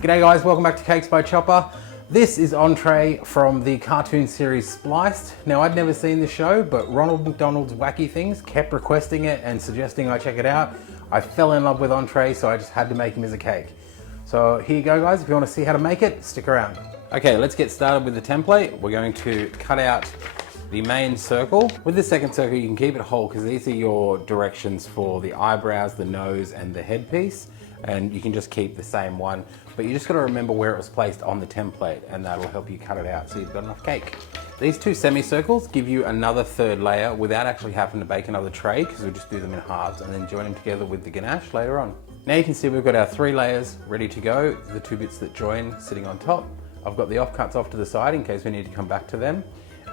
G'day guys, welcome back to Cakes by Chopper. This is Entreé from the cartoon series Spliced. Now I'd never seen the show, but RonaldMcdonald's Wackythings kept requesting it and suggesting I check it out. I fell in love with Entreé, so I just had to make him as a cake. So here you go guys, if you want to see how to make it, stick around. Okay, let's get started with the template. We're going to cut out the main circle. With the second circle, you can keep it whole because these are your directions for the eyebrows, the nose, and the headpiece. And you can just keep the same one, but you just got to remember where it was placed on the template, and that'll help you cut it out so you've got enough cake. These two semicircles give you another third layer without actually having to bake another tray, because we'll just do them in halves and then join them together with the ganache later on. Now you can see we've got our 3 layers ready to go. The 2 bits that join sitting on top. I've got the offcuts off to the side in case we need to come back to them.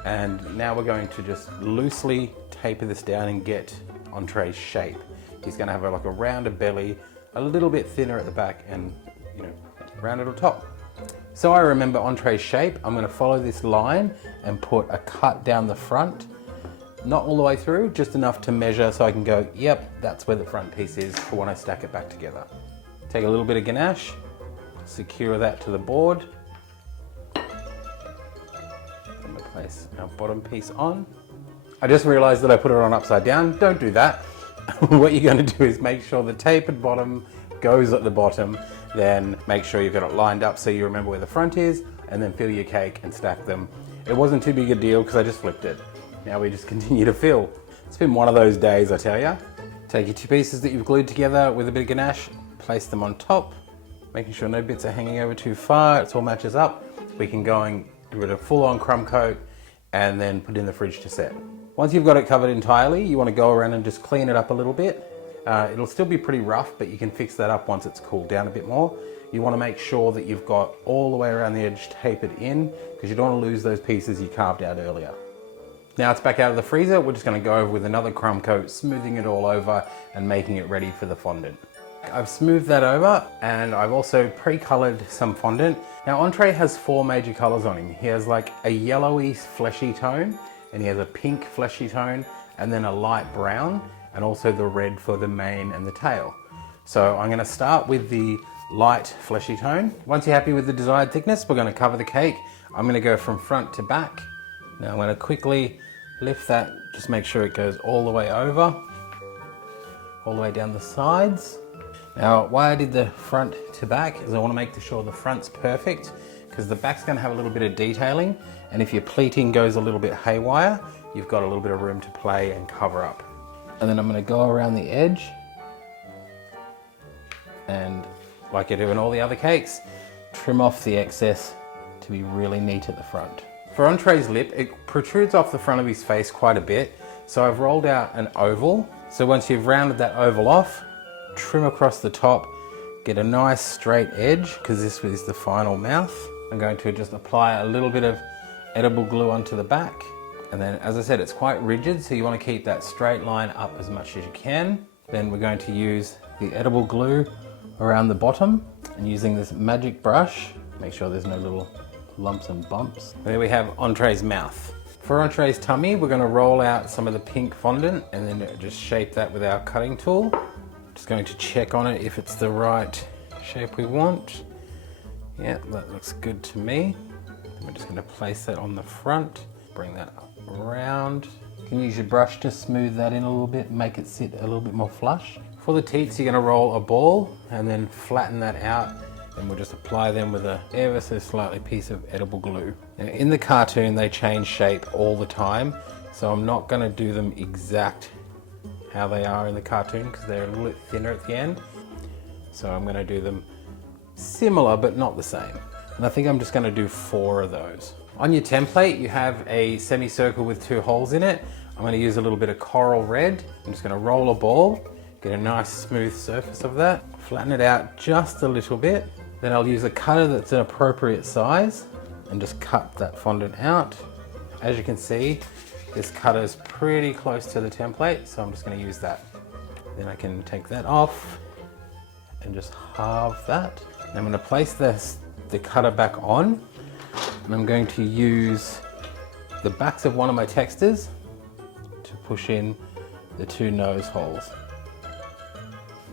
And now we're going to just loosely taper this down and get Entreé's shape. He's going to have like a rounder belly, a little bit thinner at the back, and rounded on top. So I remember Entreé's shape. I'm going to follow this line and put a cut down the front. Not all the way through, just enough to measure so I can go, yep, that's where the front piece is for when I stack it back together. Take a little bit of ganache, secure that to the board. Place our bottom piece on. I just realized that I put it on upside down. Don't do that. What you're going to do is make sure the tapered bottom goes at the bottom, then make sure you've got it lined up so you remember where the front is, and then fill your cake and stack them. It wasn't too big a deal because I just flipped it. Now we just continue to fill. It's been one of those days, I tell ya. Take your 2 pieces that you've glued together with a bit of ganache, place them on top, making sure no bits are hanging over too far, it all matches up. We can go and give it a full-on crumb coat and then put it in the fridge to set. Once you've got it covered entirely, you want to go around and just clean it up a little bit. It'll still be pretty rough, but you can fix that up once it's cooled down a bit more. You want to make sure that you've got all the way around the edge tapered in, because you don't want to lose those pieces you carved out earlier. Now it's back out of the freezer. We're just going to go over with another crumb coat, smoothing it all over and making it ready for the fondant. I've smoothed that over, and I've also pre-colored some fondant. Now Entreé has 4 major colors on him. He has like a yellowy fleshy tone, and he has a pink fleshy tone, and then a light brown, and also the red for the mane and the tail. So I'm going to start with the light fleshy tone. Once you're happy with the desired thickness, we're going to cover the cake. I'm going to go from front to back. Now I'm going to quickly lift that, just make sure it goes all the way over, all the way down the sides. Now, why I did the front to back is I want to make sure the front's perfect, because the back's going to have a little bit of detailing, and if your pleating goes a little bit haywire, you've got a little bit of room to play and cover up. And then I'm going to go around the edge, and like I do in all the other cakes, trim off the excess to be really neat at the front. For Entreé's lip, it protrudes off the front of his face quite a bit, so I've rolled out an oval. So once you've rounded that oval off, trim across the top, get a nice straight edge, because this is the final mouth. I'm going to just apply a little bit of edible glue onto the back, and then as I said, it's quite rigid, so you want to keep that straight line up as much as you can. Then we're going to use the edible glue around the bottom, and using this magic brush, make sure there's no little lumps and bumps. And there we have Entreé's mouth. For Entreé's tummy, we're going to roll out some of the pink fondant and then just shape that with our cutting tool. Just going to check on it if it's the right shape we want. Yeah, that looks good to me. We're just going to place that on the front, bring that up around. You can use your brush to smooth that in a little bit, make it sit a little bit more flush. For the teats, you're going to roll a ball and then flatten that out, and we'll just apply them with a ever so slightly piece of edible glue. Now, in the cartoon, they change shape all the time, so I'm not going to do them exact how they are in the cartoon because they're a little bit thinner at the end. So I'm going to do them similar but not the same. And I think I'm just going to do 4 of those. On your template, you have a semicircle with 2 holes in it. I'm going to use a little bit of coral red. I'm just going to roll a ball, get a nice smooth surface of that, flatten it out just a little bit. Then I'll use a cutter that's an appropriate size and just cut that fondant out. As you can see, this cutter is pretty close to the template, so I'm just going to use that. Then I can take that off and just halve that. And I'm going to place the cutter back on, and I'm going to use the backs of one of my textures to push in the 2 nose holes.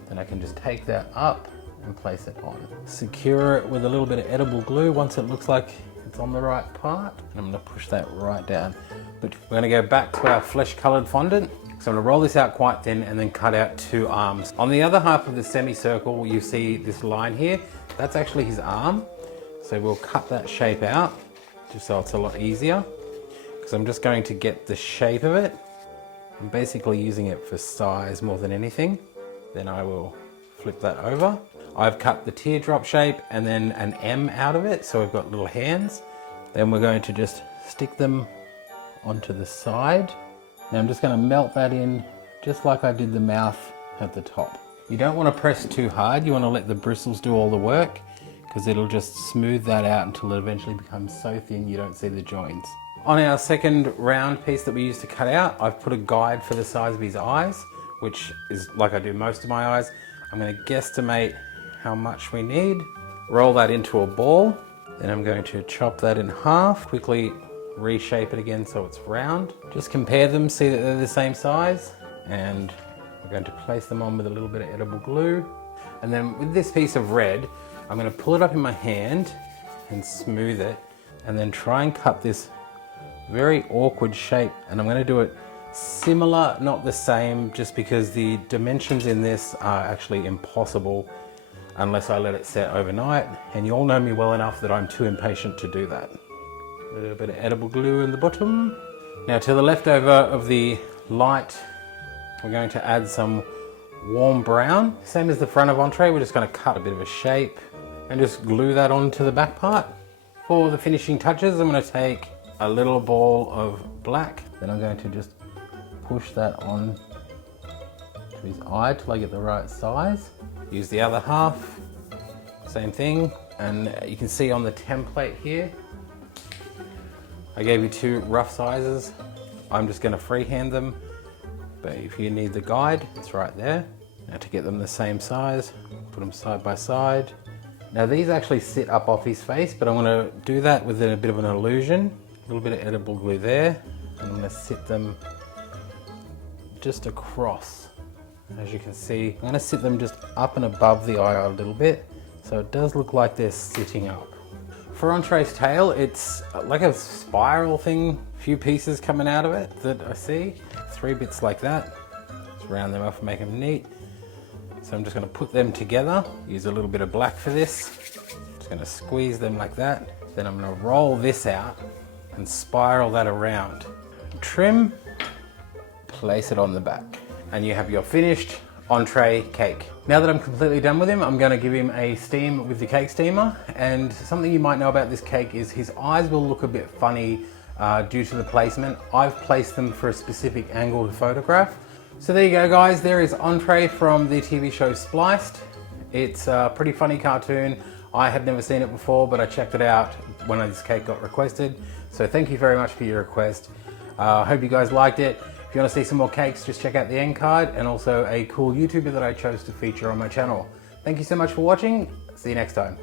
Then I can just take that up and place it on. Secure it with a little bit of edible glue once it looks like it's on the right part. And I'm gonna push that right down. But we're gonna go back to our flesh colored fondant. So I'm gonna roll this out quite thin and then cut out 2 arms. On the other half of the semicircle, you see this line here. That's actually his arm. So we'll cut that shape out just so it's a lot easier. Because I'm just going to get the shape of it. I'm basically using it for size more than anything. Then I will flip that over. I've cut the teardrop shape and then an M out of it, so we've got little hands. Then we're going to just stick them onto the side. Now I'm just going to melt that in just like I did the mouth at the top. You don't want to press too hard, you want to let the bristles do all the work, because it'll just smooth that out until it eventually becomes so thin you don't see the joints. On our second round piece that we used to cut out, I've put a guide for the size of his eyes, which is like I do most of my eyes. I'm going to guesstimate how much we need. Roll that into a ball. Then I'm going to chop that in half, quickly reshape it again so it's round. Just compare them, see that they're the same size. And we're going to place them on with a little bit of edible glue. And then with this piece of red, I'm going to pull it up in my hand and smooth it. And then try and cut this very awkward shape. And I'm going to do it similar, not the same, just because the dimensions in this are actually impossible unless I let it set overnight. And you all know me well enough that I'm too impatient to do that. A little bit of edible glue in the bottom. Now to the leftover of the light, we're going to add some warm brown. Same as the front of Entreé, we're just going to cut a bit of a shape and just glue that onto the back part. For the finishing touches, I'm going to take a little ball of black. Then I'm going to just push that on to his eye till I get the right size. Use the other half, same thing. And you can see on the template here, I gave you 2 rough sizes. I'm just going to freehand them, but if you need the guide, it's right there. Now to get them the same size, put them side by side. Now these actually sit up off his face, but I'm going to do that with a bit of an illusion. A little bit of edible glue there, and I'm going to sit them just across. As you can see, I'm going to sit them just up and above the eye a little bit, so it does look like they're sitting up. For Entreé's tail, it's like a spiral thing, a few pieces coming out of it that I see. 3 bits like that. Just round them off and make them neat. So I'm just going to put them together, use a little bit of black for this. Just going to squeeze them like that. Then I'm going to roll this out and spiral that around. Trim, place it on the back. And you have your finished Entreé cake. Now that I'm completely done with him, I'm going to give him a steam with the cake steamer. And something you might know about this cake is his eyes will look a bit funny due to the placement. I've placed them for a specific angle to photograph. So there you go guys, there is Entreé from the TV show Spliced. It's a pretty funny cartoon. I had never seen it before, but I checked it out when this cake got requested. So thank you very much for your request. I hope you guys liked it. If you want to see some more cakes, just check out the end card and also a cool YouTuber that I chose to feature on my channel. Thank you so much for watching. See you next time.